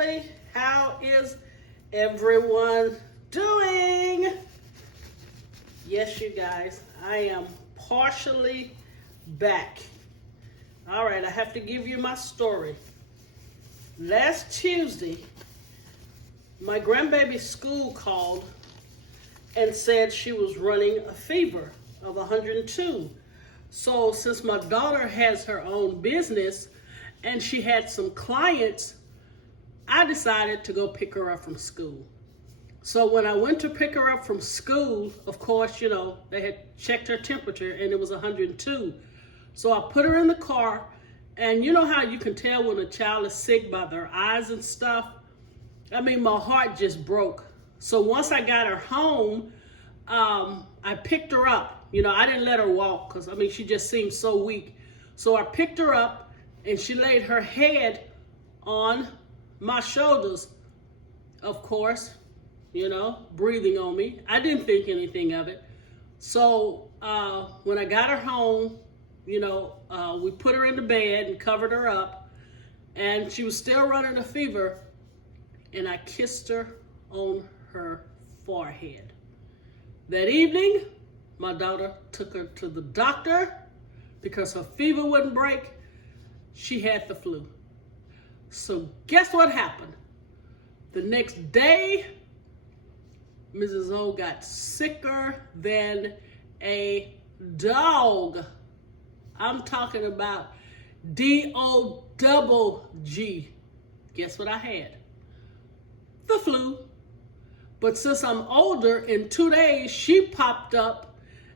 family. How is everyone doing? Yes, you guys, I am partially back. All right, I have to give you my story. Last Tuesday, my grandbaby's school called and said she was running a fever of 102. So since my daughter has her own business and she had some clients, I decided to go pick her up from school. So when I went to pick her up from school, of course, they had checked her temperature and it was 102. So I put her in the car, and you know how you can tell when a child is sick by their eyes and stuff? I mean, my heart just broke. So once I got her home, I picked her up. I didn't let her walk because, she just seemed so weak. So I picked her up and she laid her head on my shoulders, of course, breathing on me. I didn't think anything of it. So when I got her home, we put her in the bed and covered her up, and she was still running a fever, and I kissed her on her forehead. That evening, my daughter took her to the doctor because her fever wouldn't break. She had the flu. So guess what happened? The next day, Mrs. O got sicker than a dog. I'm talking about D-O-double-G. Guess what I had? The flu. But since I'm older, in 2 days, she popped up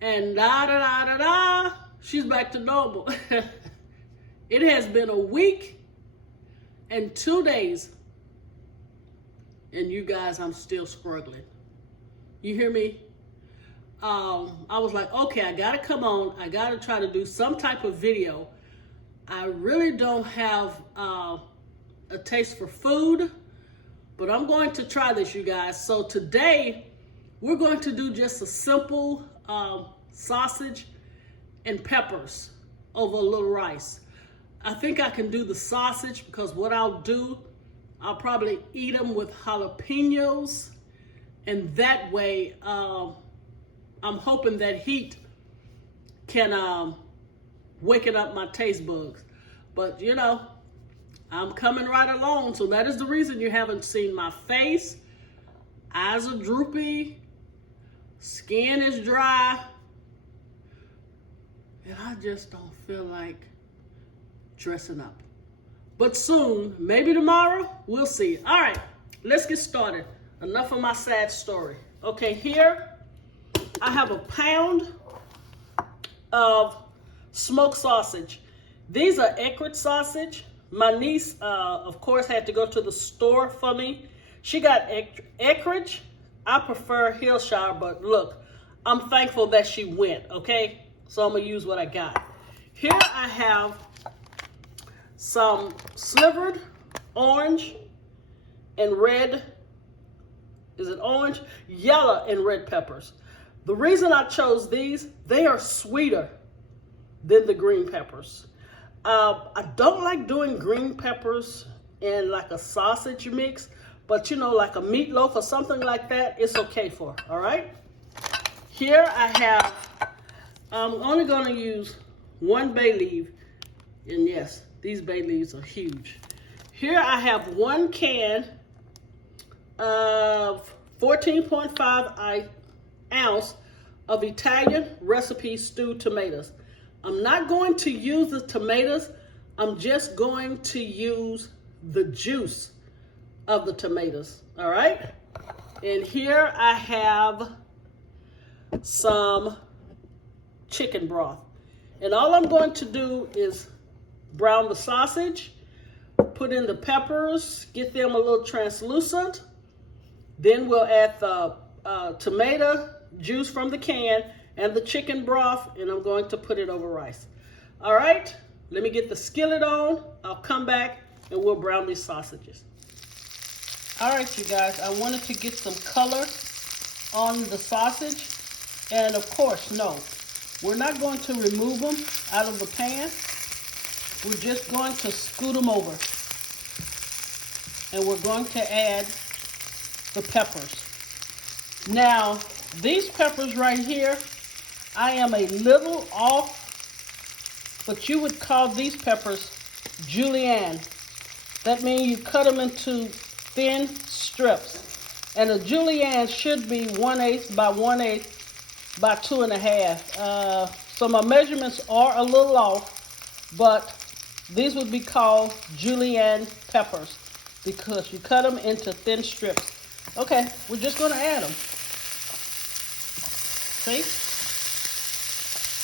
and da-da-da-da-da, she's back to normal. It has been a week and 2 days, and you guys, I'm still struggling. You hear me? I was like, okay, I gotta come on. I gotta try to do some type of video. I really don't have a taste for food, but I'm going to try this, you guys. So today, we're going to do just a simple sausage and peppers over a little rice. I think I can do the sausage because what I'll do, I'll probably eat them with jalapenos, and that way, I'm hoping that heat can waken up my taste bugs. But I'm coming right along, so that is the reason you haven't seen my face. Eyes are droopy, skin is dry, and I just don't feel like dressing up. But soon, maybe tomorrow, we'll see. All right, let's get started. Enough of my sad story. Okay, here I have a pound of smoked sausage. These are Eckrich sausage. My niece, of course, had to go to the store for me. She got Eckrich. I prefer Hillshire, but look, I'm thankful that she went, okay? So I'm going to use what I got. Here I have some slivered orange and red, is it orange? Yellow and red peppers. The reason I chose these, they are sweeter than the green peppers. I don't like doing green peppers in like a sausage mix, but like a meatloaf or something like that, it's okay for, all right? Here I have, I'm only gonna use one bay leaf, and yes, these bay leaves are huge. Here I have 1 can of 14.5 ounce of Italian recipe stewed tomatoes. I'm not going to use the tomatoes. I'm just going to use the juice of the tomatoes, all right? And here I have some chicken broth. And all I'm going to do is brown the sausage, put in the peppers, get them a little translucent. Then we'll add the tomato juice from the can and the chicken broth, and I'm going to put it over rice. All right, let me get the skillet on. I'll come back and we'll brown these sausages. All right, you guys, I wanted to get some color on the sausage. And of course, no, we're not going to remove them out of the pan. We're just going to scoot them over. and we're going to add the peppers. Now, these peppers right here, I am a little off, but you would call these peppers julienne. That means you cut them into thin strips. And a julienne should be 1/8 by 1/8 by 2.5. So my measurements are a little off, but these would be called julienne peppers because you cut them into thin strips. Okay, we're just going to add them. See?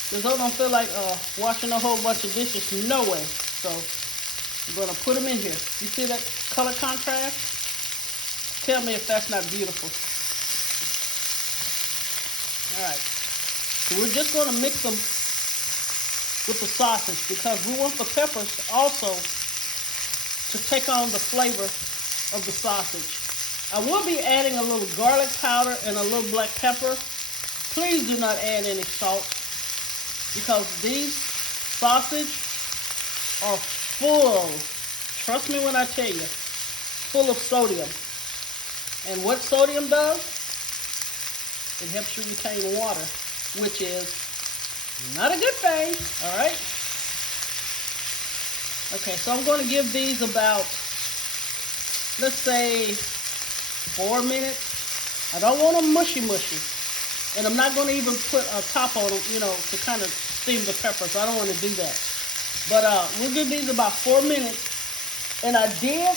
Because I don't feel like washing a whole bunch of dishes. No way. So I'm going to put them in here. You see that color contrast? Tell me if that's not beautiful. All right. So we're just going to mix them with the sausage because we want the peppers also to take on the flavor of the sausage. I will be adding a little garlic powder and a little black pepper. Please do not add any salt because these sausage are full, trust me when I tell you, full of sodium. And what sodium does, it helps you retain water, which is not a good thing, all right? Okay, so I'm going to give these about, let's say, 4 minutes. I don't want them mushy. And I'm not going to even put a top on them, you know, to kind of steam the peppers. I don't want to do that. But we'll give these about 4 minutes. And I did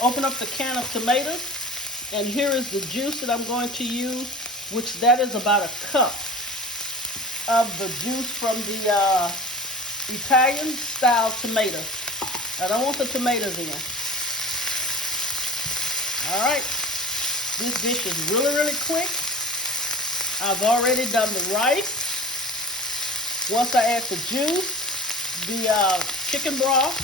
open up the can of tomatoes. And here is the juice that I'm going to use, which that is about 1 cup of the juice from the Italian-style tomatoes. I don't want the tomatoes in. All right. This dish is really quick. I've already done the rice. Once I add the juice, the chicken broth.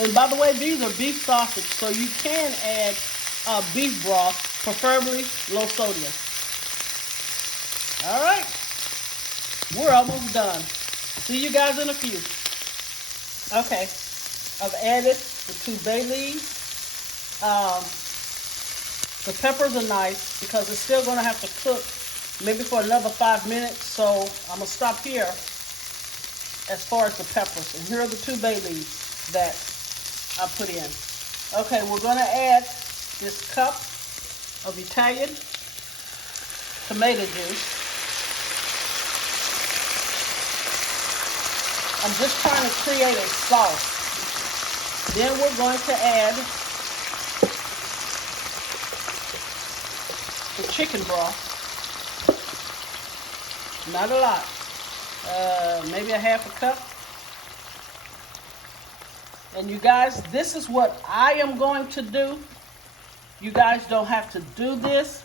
And by the way, these are beef sausage, so you can add beef broth, preferably low sodium. All right, we're almost done. See you guys in a few. Okay, I've added the 2 bay leaves. The peppers are nice because it's still going to have to cook maybe for another 5 minutes, so I'm going to stop here as far as the peppers. And here are the 2 bay leaves that I put in. Okay, we're going to add this cup of Italian tomato juice. I'm just trying to create a sauce. Then we're going to add the chicken broth. Not a lot. Maybe a 1/2 cup. And you guys, this is what I am going to do. You guys don't have to do this,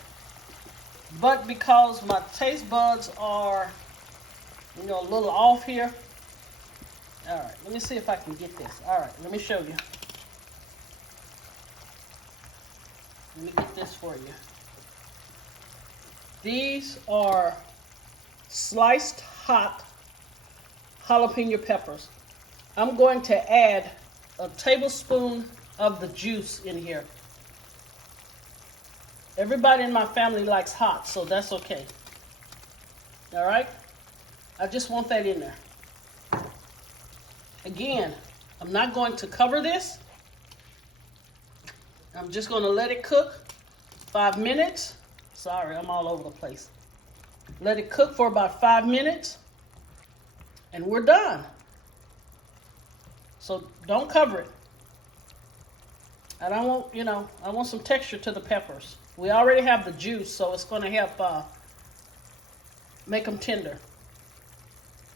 but because my taste buds are, you know, a little off here. All right, let me see if I can get this. All right, let me show you. Let me get this for you. These are sliced hot jalapeno peppers. I'm going to add a tablespoon of the juice in here. Everybody in my family likes hot, so that's okay. All right? I just want that in there. Again, I'm not going to cover this. I'm just going to let it cook 5 minutes. Sorry, I'm all over the place. Let it cook for about 5 minutes, and we're done. So don't cover it. I don't want, you know, I want some texture to the peppers. We already have the juice, so it's going to help make them tender.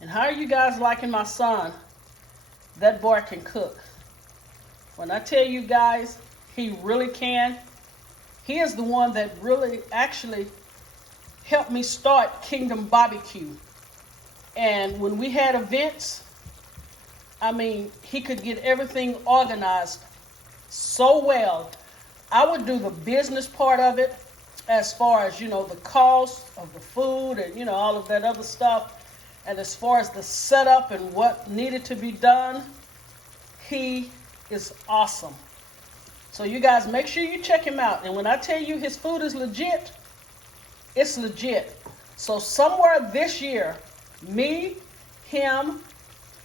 And how are you guys liking my son? That boy can cook. When I tell you guys, he really can. He is the one that really actually helped me start Kingdom Barbecue. And when we had events, I mean, he could get everything organized so well. I would do the business part of it as far as, you know, the cost of the food and, you know, all of that other stuff. And as far as the setup and what needed to be done, he is awesome. So you guys make sure you check him out. And when I tell you his food is legit, it's legit. So somewhere this year, me, him,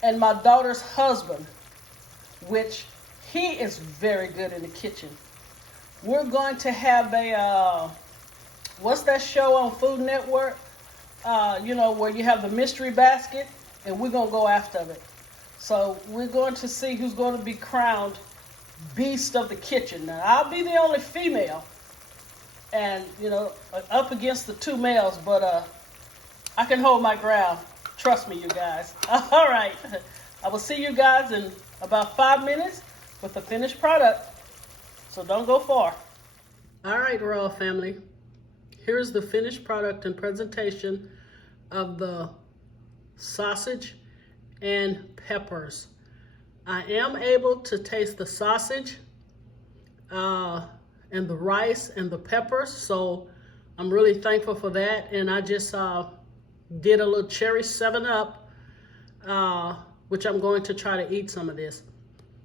and my daughter's husband, which he is very good in the kitchen, we're going to have a, what's that show on Food Network? Where you have the mystery basket, and we're going to go after it. So we're going to see who's going to be crowned beast of the kitchen. Now, I'll be the only female, and, up against the two males, but I can hold my ground. Trust me, you guys. All right. I will see you guys in about 5 minutes with the finished product. So don't go far. All right, Royal family. Here's the finished product and presentation of the sausage and peppers. I am able to taste the sausage and the rice and the peppers, so I'm really thankful for that. And I just did a little cherry 7-Up, which I'm going to try to eat some of this.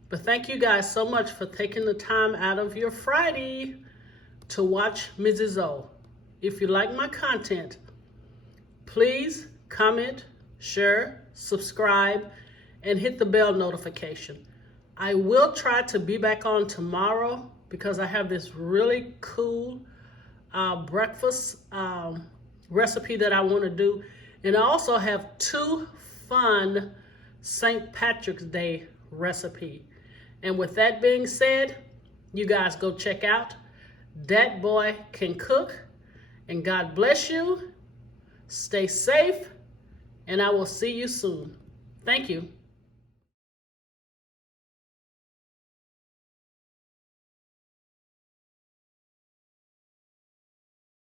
But thank you guys so much for taking the time out of your Friday to watch Mrs. O. If you like my content, please comment, share, subscribe, and hit the bell notification. I will try to be back on tomorrow because I have this really cool breakfast recipe that I want to do. And I also have 2 fun St. Patrick's Day recipe. And with that being said, you guys go check out Dat Boy Can Cook. And God bless you. Stay safe. And I will see you soon. Thank you.